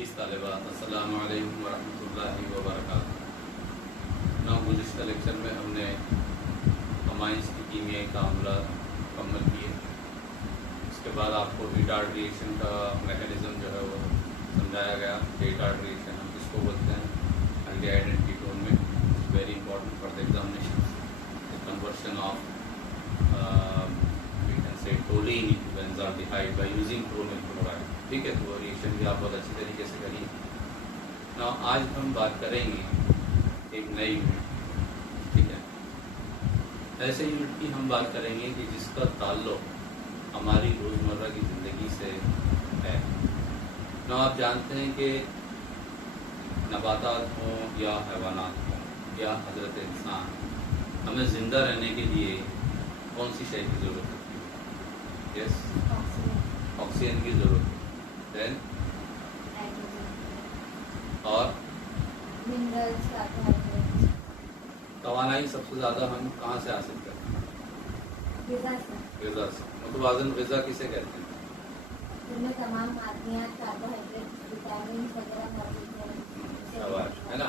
30 तालिबात, अस्सलामु अलैकुम वरहमतुल्लाहि वबरकातुहू। गुज़िश्ता लेक्चर में हमने अमाइंस की कीमियाई तामुला मुकम्मल किए। उसके बाद आपको रिटार्ड रिएक्शन का मैकेनिज़्म जो है वो समझाया गया। रिटार्ड रिएक्शन हम किसको बोलते हैं? एल्डिहाइड एंड कीटोन में very important for the examination, the conversion of we can say toluene into benzaldehyde by using chromium chloride. ठीक है, तो रिएक्शन भी आप बहुत अच्छी तरीके से करिए। ना आज हम बात करेंगे एक नई यूनिट, ठीक है, ऐसे यूनिट की हम बात करेंगे कि जिसका ताल्लुक हमारी रोज़मर्रा की ज़िंदगी से है। ना आप जानते हैं कि नबातात हों या हैवानात हों या हज़रत इंसान, हमें ज़िंदा रहने के लिए कौन सी शय की ज़रूरत होती है? यस, ऑक्सीजन की ज़रूरत है। देन और मिनरल्स, कार्बोहाइड्रेट्स, तवानाई सबसे ज़्यादा हम कहाँ से हासिल करते हैं? ग़िज़ा से। ग़िज़ा से। मुतवाज़न ग़िज़ा किसे कहते हैं? जिनमें तमाम मादनियात, कार्बोहाइड्रेट्स, विटामिन वगैरह मौजूद हैं। शाबाश, है ना।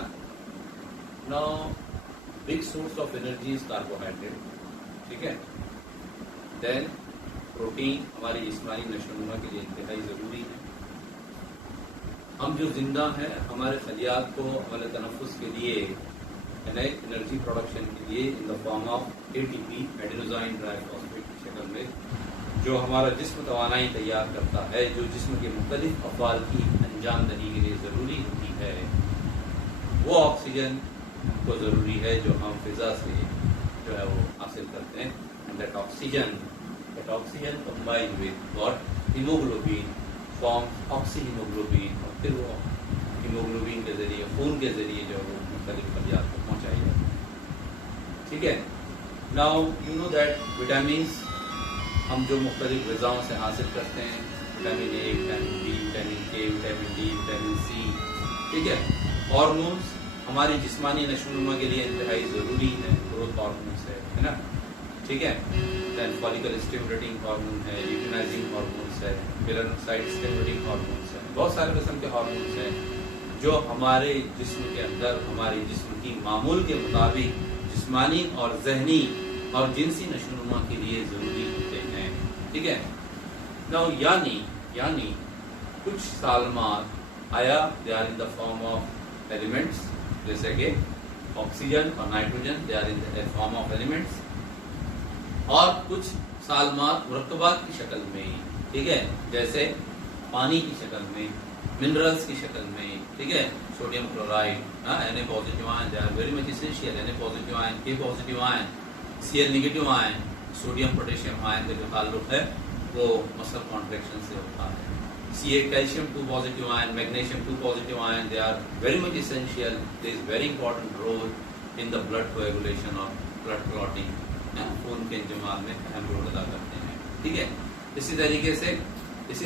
Now big source of energy is carbohydrate, ठीक है। देन प्रोटीन हमारी जिस्मानी नशोनुमा के लिए इंतहाई ज़रूरी है। हम जो जिंदा हैं, हमारे खलियात को हमारे तनफ़ुस के लिए, एनर्जी प्रोडक्शन के लिए इन the form of ATP, adenosine triphosphate की शक्ल में जो हमारा जिस्म तवानाई तैयार करता है, जो जिस्म के मुख्तलिफ अफ़आल की अंजाम दही के लिए ज़रूरी होती है, वो ऑक्सीजन को ज़रूरी है जो हम फ़िज़ा से जो है वो हासिल करते हैं। And that oxygen combine with what? Haemoglobin form oxy haemoglobin, और फिर वो हीमोग्लोबिन के ज़रिए, खून के ज़रिए जो वो मुख्तलिफ खलियात को पहुँचाई जाती है। ठीक है। Now you know that vitamins हम जो मुख्तलिफ ग़िज़ाओं से हासिल करते हैं, vitamin A, vitamin B, vitamin K, vitamin D, vitamin C, ठीक है। हार्मोन्स हमारी जिस्मानी नशोनुमा के लिए इंतहाई ज़रूरी है, ग्रोथ हार्मोन्स है ना, ठीक है। दैन फॉलिकल स्टिमुलेटिंग हार्मोन है, ल्यूटिनाइजिंग हार्मोन्स है, मेलानोसाइट स्टिमुलेटिंग हार्मोन्स है, बहुत सारे किस्म के हार्मोन्स हैं जो हमारे जिस्म के अंदर, हमारे जिस्म की मामूल के मुताबिक जिस्मानी और जहनी और जिनसी नशोनुमा के लिए ज़रूरी होते हैं, ठीक है। नाउ यानी कुछ सालमात आया, they are in the form of elements, जैसे कि ऑक्सीजन और nitrogen, they are in the form of elements, और कुछ सालमात मुरक्कबात की शक्ल में, ठीक है, जैसे पानी की शक्ल में, मिनरल्स की शक्ल में, ठीक है। Sodium chloride, Na positive ion, they are very much essential. Na positive ion, K positive ion, Cl negative ion, sodium potassium ion का जो ताल्लुक है वो मसल कॉन्ट्रैक्शन से होता है। Ca calcium 2 positive ion, magnesium 2 positive ion, they are very much essential. There is very important role in the blood coagulation और blood clotting, खून के इंजमाल में अहम रोल अदा करते हैं, ठीक है। इसी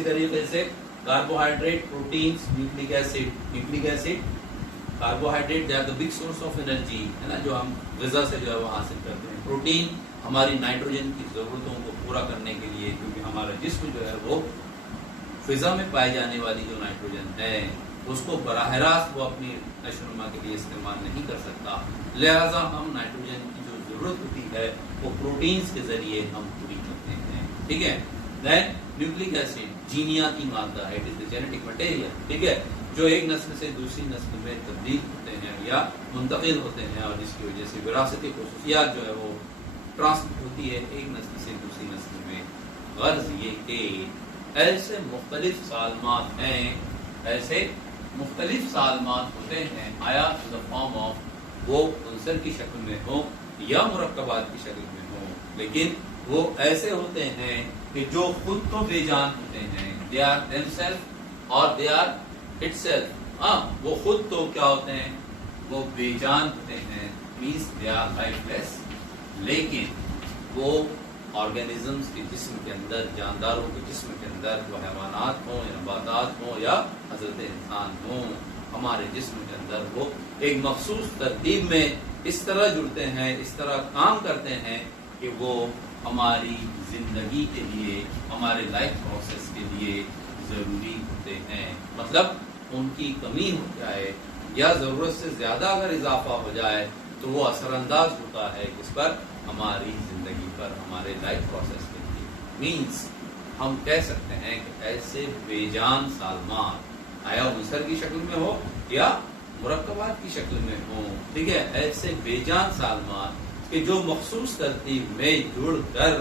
तरीके से carbohydrate, proteins, nucleic acid, carbohydrate they are the big source of energy, है ना, जो हम ग़िज़ा से जो है वो हासिल करते हैं। प्रोटीन हमारी नाइट्रोजन की ज़रूरतों को पूरा करने के लिए, क्योंकि हमारा जिस्म जो है वो फ़िज़ा में पाई जाने वाली जो नाइट्रोजन है उसको बराह रास्त वो अपनी नशोनुमा के लिए इस्तेमाल नहीं कर सकता, लिहाजा हम नाइट्रोजन की जो ज़रूरत होती है वो प्रोटीन्स के ज़रिए हम पूरी करते हैं, ठीक है। दैन न्यूक्लिक एसिड जीनियाती मादा है, it is the genetic material, ठीक है, जो एक नस्ल से दूसरी नस्ल में तब्दील होते हैं या मुंतकिल होते हैं, और जिसकी वजह से विरासती खुसूसियात जो है वो ट्रांसमिट होती है एक नस्ल से दूसरी नस्ल में। गर्ज ये कि ऐसे मुख्तलिफ सालमात हैं, ऐसे मुख्तलिफ सालमात होते हैं, आया इन द फॉर्म ऑफ वो उनसर की शक्ल में हो या मुरक्कबात की शक्ल में हो, लेकिन वो ऐसे होते हैं कि जो खुद तो बेजान होते हैं, दे आर देमसेल्फ और दे आर इटसेल्फ। वो खुद तो क्या होते हैं? वो बेजान होते हैं, मीन्स दे आर लाइफलेस, लेकिन वो ऑर्गेनिजम्स के जिस्म के अंदर, जानदारों के जिस्म के अंदर, जो हैवानात हों या नबातात हों या हजरत इंसान हों, हमारे जिस्म के अंदर वो एक मखसूस तरतीब में इस तरह जुड़ते हैं, इस तरह काम करते हैं कि वो हमारी जिंदगी के लिए, हमारे लाइफ प्रोसेस के लिए जरूरी होते हैं। मतलब उनकी कमी हो जाए या जरूरत से ज्यादा अगर इजाफा हो जाए तो वो असरअंदाज होता है किस पर, हमारी जिंदगी पर, हमारे लाइफ प्रोसेस के लिए। मीन्स हम कह सकते हैं कि ऐसे बेजान सालमात आया उनसर की शक्ल में हो या मुरक्कबात की शक्ल में हो, ठीक है, ऐसे बेजान सालमात कि जो मखसूस तरतीब में जुड़कर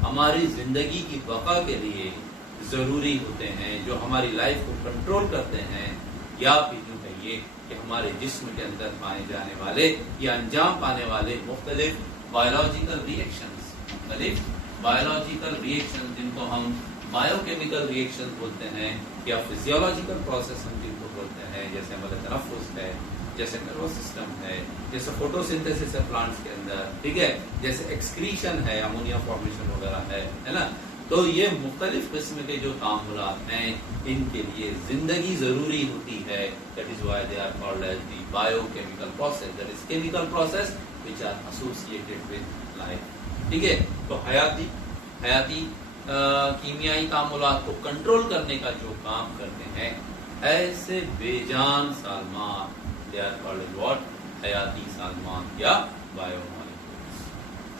हमारी जिंदगी की बका के लिए जरूरी होते हैं, जो हमारी लाइफ को कंट्रोल करते हैं, या फिर यूं कहिए कि हमारे जिस्म के अंदर पाए जाने वाले या अंजाम पाने वाले मुख्तलिफ बायोलॉजिकल रिएक्शंस, जिनको हम बायोकेमिकल रिएक्शन बोलते हैं या फिजियोलॉजिकल प्रोसेस हम जिनको बोलते हैं, जैसे हमारे तनफ्फुस है, जैसे नर्वस सिस्टम है, जैसे फोटोसिंथेसिस है प्लांट्स के अंदर, ठीक है, जैसे एक्सक्रीशन है, अमोनिया फॉर्मेशन वगैरह है ना। तो ये मुख्तलिफ किस्म के जो तामुलात हैं, इनके लिए जिंदगी जरूरी होती है। That is why they are called as the biochemical process, that is chemical process which are associated with life, ठीक है। तो हयाती कीमियाई तामुलात को कंट्रोल करने का जो काम करते हैं ऐसे बेजान सालमात, they are called as what, हयाती सालमात या बायोमॉलिक्यूल्स।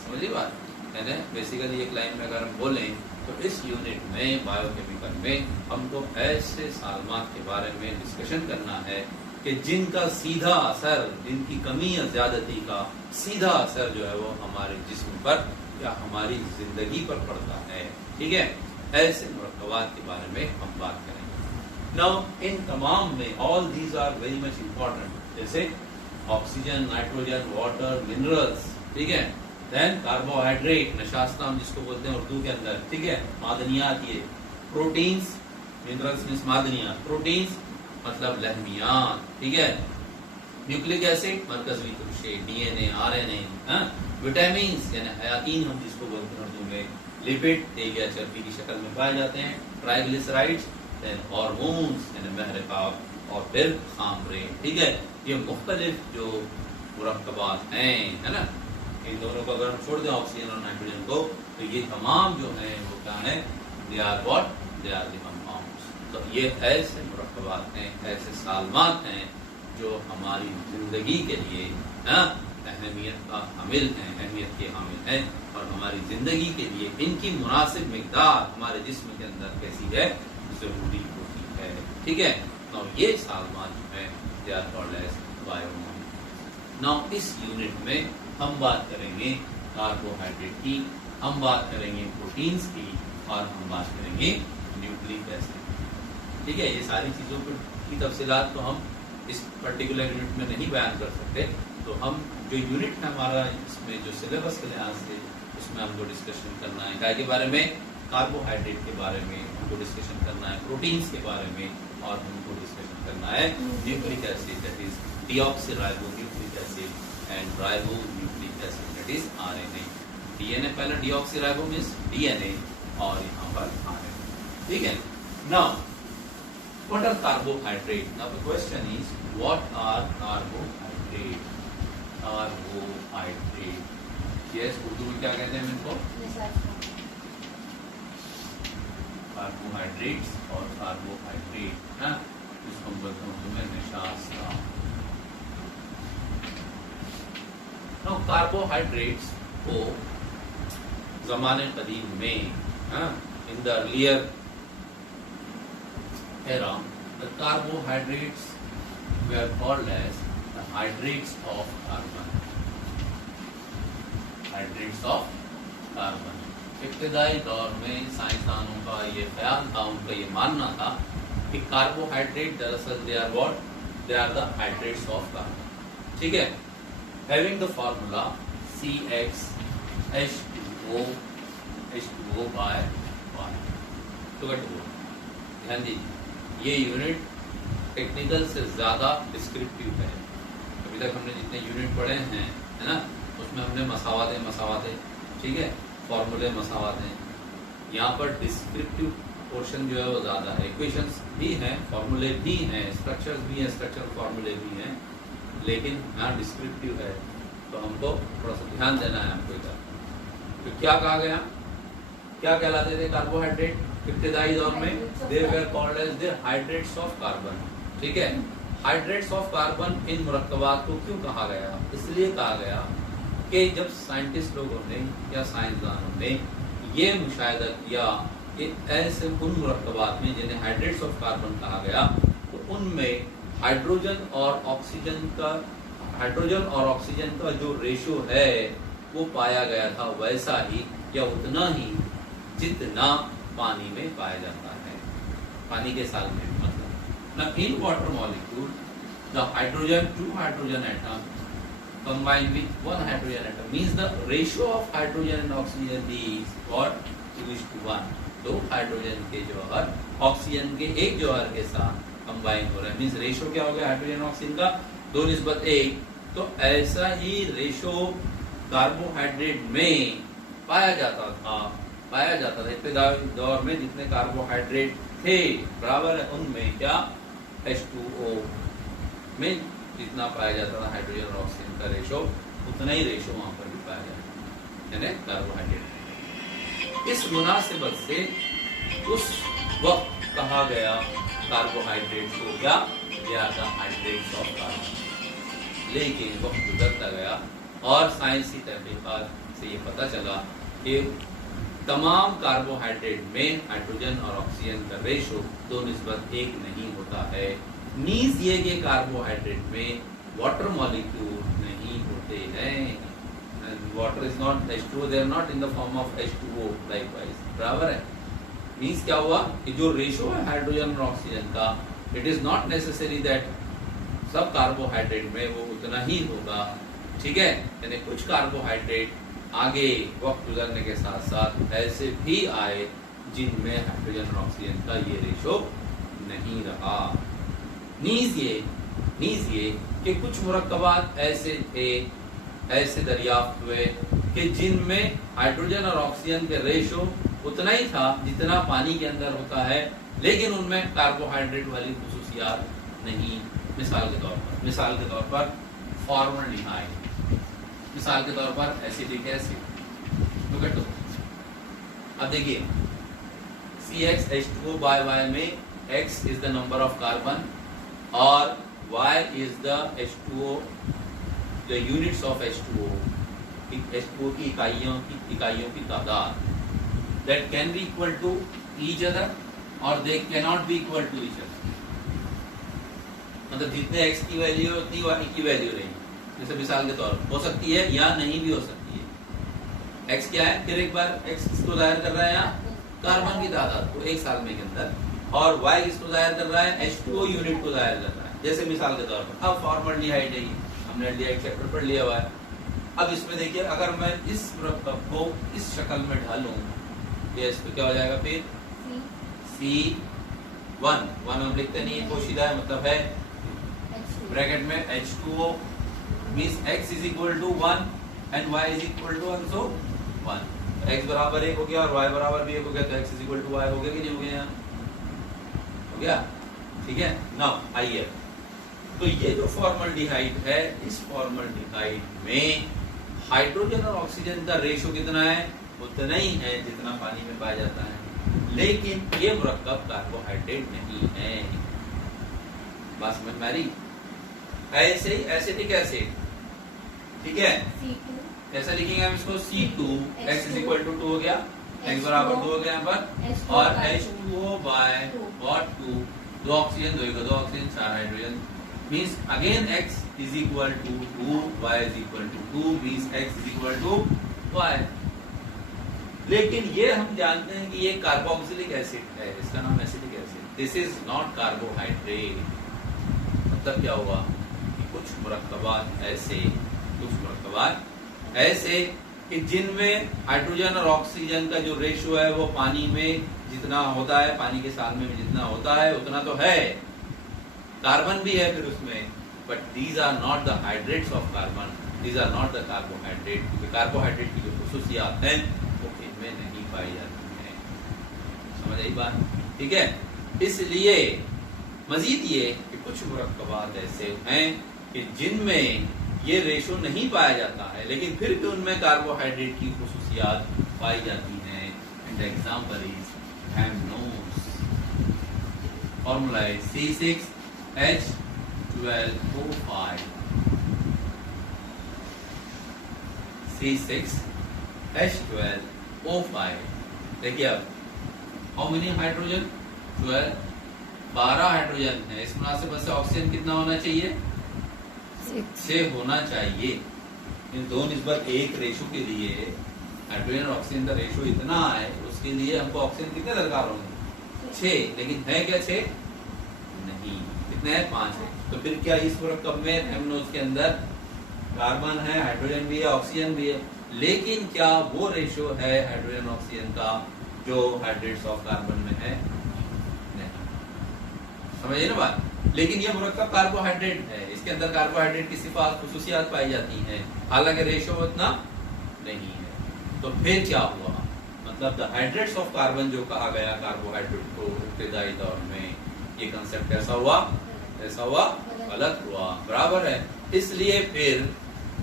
समझिए बात, यानी बेसिकली एक लाइन में अगर हम बोलें तो इस यूनिट में बायोकेमिकल में हमको ऐसे सालमात के बारे में डिस्कशन करना है कि जिनका सीधा असर, जिनकी कमी या ज्यादती का सीधा असर जो है वो हमारे जिस्म पर या हमारी जिंदगी पर पड़ता है, ठीक है। ऐसे मुरक्कबात के बारे में हम बात करेंगे। नाउ इन तमाम में all these are very much important, जैसे ऑक्सीजन, नाइट्रोजन, वाटर, मिनरल्स, ठीक है। देन कार्बोहाइड्रेट, नशास्ता हम जिसको बोलते हैं उर्दू के अंदर, ठीक है, मादनियात, ये प्रोटीन्स, मिनरल्स मींस मादनियात, प्रोटीन्स मतलब लहमियात, ठीक है, न्यूक्लिक एसिड मरकजी तुरशे, डीएनए, आरएनए, विटामिन यानी हयातीन हम जिसको बोलते हैं उर्दू में, लिपिड तेल या चर्बी की शक्ल में पाए जाते हैं, ट्राइग्लिसराइड्स, देन हार्मोन्स यानी महरकात और फिर खामरे, ठीक है। ये मुख्तलिफ जो मुरक्कबात हैं, है ना, इन दोनों को अगर हम छोड़ दें ऑक्सीजन और नाइट्रोजन को, तो ये तमाम जो है वो क्या है, they are what, they are the compounds. तो ये ऐसे मुरक्कबात हैं, ऐसे सालमात हैं जो हमारी जिंदगी के लिए अहमियत का हामिल हैं, अहमियत के हामिल हैं, और हमारी जिंदगी के लिए इनकी मुनासिब मिकदार हमारे जिस्म के अंदर कैसी है, जरूरी होती है, ठीक है। और ये सालमात जो है they are called as biomolecules. Now इस यूनिट में हम बात करेंगे कार्बोहाइड्रेट की, हम बात करेंगे प्रोटीन्स की, और हम बात करेंगे न्यूक्लिक एसिड, ठीक है। ये सारी चीजों की तफसीलात तो हम इस पर्टिकुलर यूनिट में नहीं बयान कर सकते, तो हम जो यूनिट है हमारा, इसमें जो सिलेबस के लिहाज से उसमें हमको डिस्कशन करना है क्या के बारे में, कार्बोहाइड्रेट के बारे में हमको डिस्कशन करना है, प्रोटीन्स के बारे में, और हमको डिस्कशन करना है nucleic acid, that is deoxyribonucleic acid and ribonucleic acid, that is RNA. DNA पहले डीऑक्सीराइबो मींस डीएनए, और यहाँ पर आरएनए, ठीक है। Now what are carbohydrates? Now the question is, what are carbohydrates? Carbohydrate, yes, Urdu में क्या कहते हैं इनको, कार्बोहाइड्रेट्स और कार्बोहाइड्रेट, है इसको हम बोलते हैं उर्दू में नशास्ता। Now कार्बोहाइड्रेट्स को ज़माने कदीम में, in the earlier era, the carbohydrates were called as the hydrates of carbon. Hydrates of carbon. इब्तिदाई दौर में साइंसदानों का ये ख्याल था, उनका ये मानना था कि कार्बोहाइड्रेट दरअसल they are what, they are the hydrates of carbon, ठीक है। Having the formula CH2O by Y, तो ध्यान दीजिए, ये यूनिट टेक्निकल से ज्यादा डिस्क्रिप्टिव है। अभी तक हमने जितने यूनिट पढ़े हैं, है ना, उसमें हमने मसावाते, ठीक है, फॉर्मूले मसावाते, यहाँ पर डिस्क्रिप्टिव पोर्शन जो है वो ज्यादा है। इक्वेशंस भी हैं, फॉर्मूले भी हैं, स्ट्रक्चर्स भी हैं, स्ट्रक्चर फॉर्मूले भी हैं, लेकिन यहाँ डिस्क्रिप्टिव है, तो हमको थोड़ा सा ध्यान देना है हमको इधर। तो क्या कहा गया, क्या कहलाते थे कार्बोहाइड्रेट इब्तिदाई दौर में, they were called as the hydrates of carbon, ठीक है। हाइड्रेट्स ऑफ कार्बन इन मुरक्कबात को क्यों कहा गया? इसलिए कहा गया कि जब साइंटिस्ट लोगों ने या साइंसदानों ने ये मुशाहिदा किया कि ऐसे उन मुरक्कबात में जिन्हें हाइड्रेट्स ऑफ कार्बन कहा गया, तो उनमें हाइड्रोजन और ऑक्सीजन का जो रेशो है वो पाया गया था वैसा ही या उतना ही जितना पानी में पाया जाता है, पानी के साल में। मतलब ना in water molecule the hydrogen, 2 hydrogen atom combined with 1 hydrogen atom means the ratio of hydrogen and oxygen is what 2:1। 2 hydrogen के जौहर ऑक्सीजन के एक जौहर के साथ कंबाइन हो रहा है, मींस रेशो क्या हो गया हाइड्रोजन ऑक्सीजन का 2:1। तो ऐसा ही रेशो कार्बोहाइड्रेट में पाया जाता था इब्तदाई दौर में जितने कार्बोहाइड्रेट थे बराबर है उनमें क्या H2O में जितना पाया जाता था हाइड्रोजन और ऑक्सीजन का रेशो, उतना ही रेशो वहां पर भी पाया जाता है, यानी कार्बोहाइड्रेट। इस मुनासिबत से उस वक्त कहा गया कार्बोहाइड्रेट को क्या हाइड्रेट्स ऑफ कार्बन। लेकिन वक्त गुजरता गया और साइंसी तहकीकात से ये पता चला कि तमाम कार्बोहाइड्रेट में हाइड्रोजन और ऑक्सीजन का रेशो 2:1 नहीं होता है। मींस ये कि कार्बोहाइड्रेट में वाटर मॉलिक्यूल नहीं होते हैं। Water is not H2O, they are not in the form of H2O likewise, बराबर है। मींस क्या हुआ कि जो रेशो है हाइड्रोजन और ऑक्सीजन का, it is not necessary that सब कार्बोहाइड्रेट में वो उतना ही होगा, ठीक है। यानी कुछ कार्बोहाइड्रेट आगे वक्त गुजरने के साथ साथ ऐसे भी आए जिनमें हाइड्रोजन और ऑक्सीजन का ये रेशो नहीं रहा। नीज ये कि कुछ मुरक्कबात ऐसे दरियाफ्त हुए कि जिनमें हाइड्रोजन और ऑक्सीजन के रेशो उतना ही था जितना पानी के अंदर होता है, लेकिन उनमें कार्बोहाइड्रेट वाली खुसूसियात नहीं। मिसाल के तौर पर फॉर्मल्डिहाइड, मिसाल के तौर पर acetic acid. Look at the, अब देखिए CxH2O/Y में X is the number of carbon और Y is the H2O, the units of H2O, H2O की इकाइयों की तादाद, that can be equal to each other और they cannot be equal to each other। मतलब जितने X की वैल्यू उतनी Y की वैल्यू रहेगी। जैसे मिसाल के तौर पर हो सकती है या नहीं भी हो सकती है। X क्या है, फिर एक बार X किसको जाहिर कर रहा है यहाँ, कार्बन की तादाद को एक साल में के अंदर, और Y किसको जाहिर कर रहा है, H2O यूनिट को जाहिर कर रहा है। जैसे मिसाल के तौर पर अब फॉर्मल्डिहाइड है, हमने एल्डिहाइड चैप्टर पढ़ लिया हुआ है। अब इसमें देखिए अगर मैं इस मुरक्कब को इस शक्ल में ढालूं ये इस पे क्या हो जाएगा, फिर C1 हम लिखते नहीं है, पोशीदा है, मतलब है ब्रैकेट में H2O means X is equal to 1 and Y is equal to also 1। X बराबर 1 हो गया और Y बराबर भी 1 हो गया, तो X is equal to Y हो गया कि नहीं हो गया यहाँ, हो गया, ठीक है। नाउ आइए, तो ये जो फॉर्मल्डिहाइड है, इस फॉर्मल्डिहाइड में हाइड्रोजन और ऑक्सीजन का रेशो कितना है, उतना ही है जितना पानी में पाया जाता है, लेकिन ये मुरक्कब कार्बोहाइड्रेट नहीं है। बात समझ में आ रही? ऐसे ही एसिटिक एसिड, ठीक है, कैसा लिखेंगे हम इसको, C2 X is equal to 2 हो गया, X बराबर 2 हो गया यहाँ पर, और H2O/2, 2 oxygen 2 oxygen 4 hydrogen, means again X is equal to 2, Y is equal to 2, means X is equal to Y। लेकिन ये हम जानते हैं कि ये कार्बोक्सिलिक एसिड है, इसका नाम acetic acid, this is not carbohydrate. मतलब क्या हुआ कि कुछ मुरक्कबात ऐसे कि जिनमें हाइड्रोजन और ऑक्सीजन का जो रेशियो है वो पानी में जितना होता है, पानी के साल में जितना होता है उतना तो है, कार्बन भी है फिर उसमें, but these are not the hydrates of carbon, these are not the carbohydrate, क्योंकि कार्बोहाइड्रेट की जो खुसूसियात हैं वो इनमें नहीं पाई जाती है। समझ आई बात, ठीक है। इसलिए मजीद ये कि कुछ मुरक्कबात ऐसे हैं कि जिनमें ये रेशो नहीं पाया जाता है, लेकिन फिर भी उनमें कार्बोहाइड्रेट की खुसूसियात पाई जाती हैं। एंड एग्जाम्पल इज हैमनोस, फॉर्मूला है C6 H12O5 C6 H12O5। देखिए अब हाउ मेनी हाइड्रोजन 12 हाइड्रोजन है। इस मुनासिबत से ऑक्सीजन कितना होना चाहिए 6 होना चाहिए। इन दो निस्बत 1 रेशो के लिए हाइड्रोजन और ऑक्सीजन का रेशो इतना है, उसके लिए हमको ऑक्सीजन कितने दरकार होंगे 6, लेकिन है क्या 6 नहीं, कितने हैं 5 है। तो फिर क्या इस मुरक्कब में एमनोज के अंदर कार्बन है, हाइड्रोजन भी है, ऑक्सीजन भी है, लेकिन क्या वो रेशो है हाइड्रोजन ऑक्सीजन का जो हाइड्रेट्स ऑफ कार्बन में है नहीं। समझिए ना बात। लेकिन ये मुरक्कब कार्बोहाइड्रेट है, इसके अंदर कार्बोहाइड्रेट की सिफात खुसूसियात पाई जाती हैं, हालांकि रेशो उतना नहीं है। तो फिर क्या हुआ, मतलब द हाइड्रेट्स ऑफ कार्बन जो कहा गया कार्बोहाइड्रेट को इब्तिदाई दौर में, ये कंसेप्ट कैसा हुआ, ऐसा हुआ गलत हुआ, बराबर है। इसलिए फिर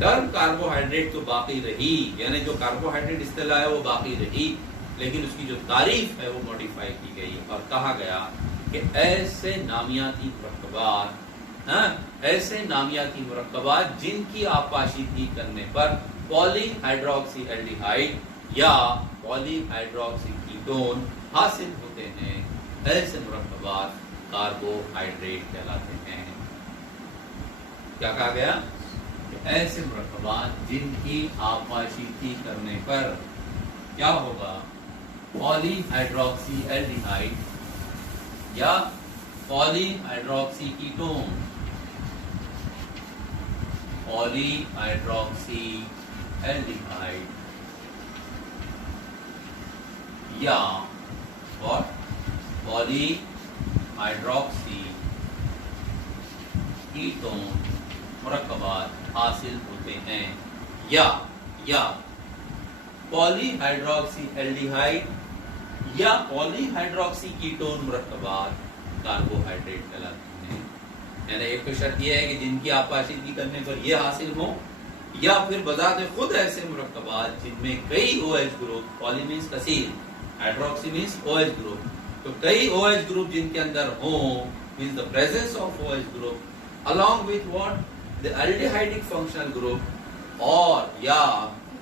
टर्म कार्बोहाइड्रेट तो बाकी रही, यानी जो कार्बोहाइड्रेट इस्तेलाह है वो बाकी रही, लेकिन उसकी जो तारीफ है वो मॉडिफाई की गई और कहा गया कि ऐसे नामियाती मुरक्कबात, ऐसे नामियाती मुरक्कबात जिनकी आपाशीदी करने पर पॉलीहाइड्रोक्सी एल्डिहाइड या पॉलीहाइड्रोक्सी कीटोन हासिल होते हैं, ऐसे मुरक्कबात कार्बोहाइड्रेट कहलाते हैं। क्या कहा गया, ऐसे मुरक्कबात जिनकी आपाशीदी करने पर क्या होगा, पॉलीहाइड्रोक्सी एल्डिहाइड या पॉलीहाइड्रोक्सी कीटोन, पॉलीहाइड्रोक्सी एल्डिहाइड या व्हाट, पॉलीहाइड्रोक्सी कीटोन मुरक्कबात हासिल होते हैं, या पॉलीहाइड्रोक्सी एल्डिहाइड या पॉलीहाइड्रोक्सी कीटोन मुरक्कबात कार्बोहाइड्रेट कहलाते हैं। यानी एक तो शर्त यह है कि जिनकी आपाशीदी करने पर यह हासिल हो, या फिर बजाते खुद ऐसे मुरक्कबात जिनमें कई OH ग्रुप, पॉली मीन्स कसीर, हाइड्रोक्सी मीन्स OH ग्रुप, तो कई OH ग्रुप जिनके अंदर हो, means the presence of OH group along with what, the aldehydic functional group और या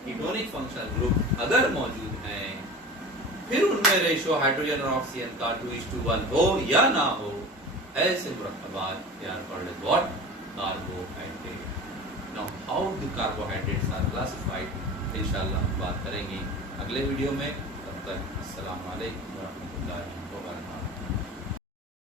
कीटोनिक फंक्शनल ग्रुप अगर मौजूद हैं, फिर उनमें रेशो हाइड्रोजन और ऑक्सीजन का 2:1 हो या ना हो, ऐसे मुरक्कबात they are called as what, carbohydrate. Now how the carbohydrates are classified, इंशाल्लाह हम बात करेंगे अगले वीडियो में। तब तक अस्सलाम वालेकुम व रहमतुल्लाहि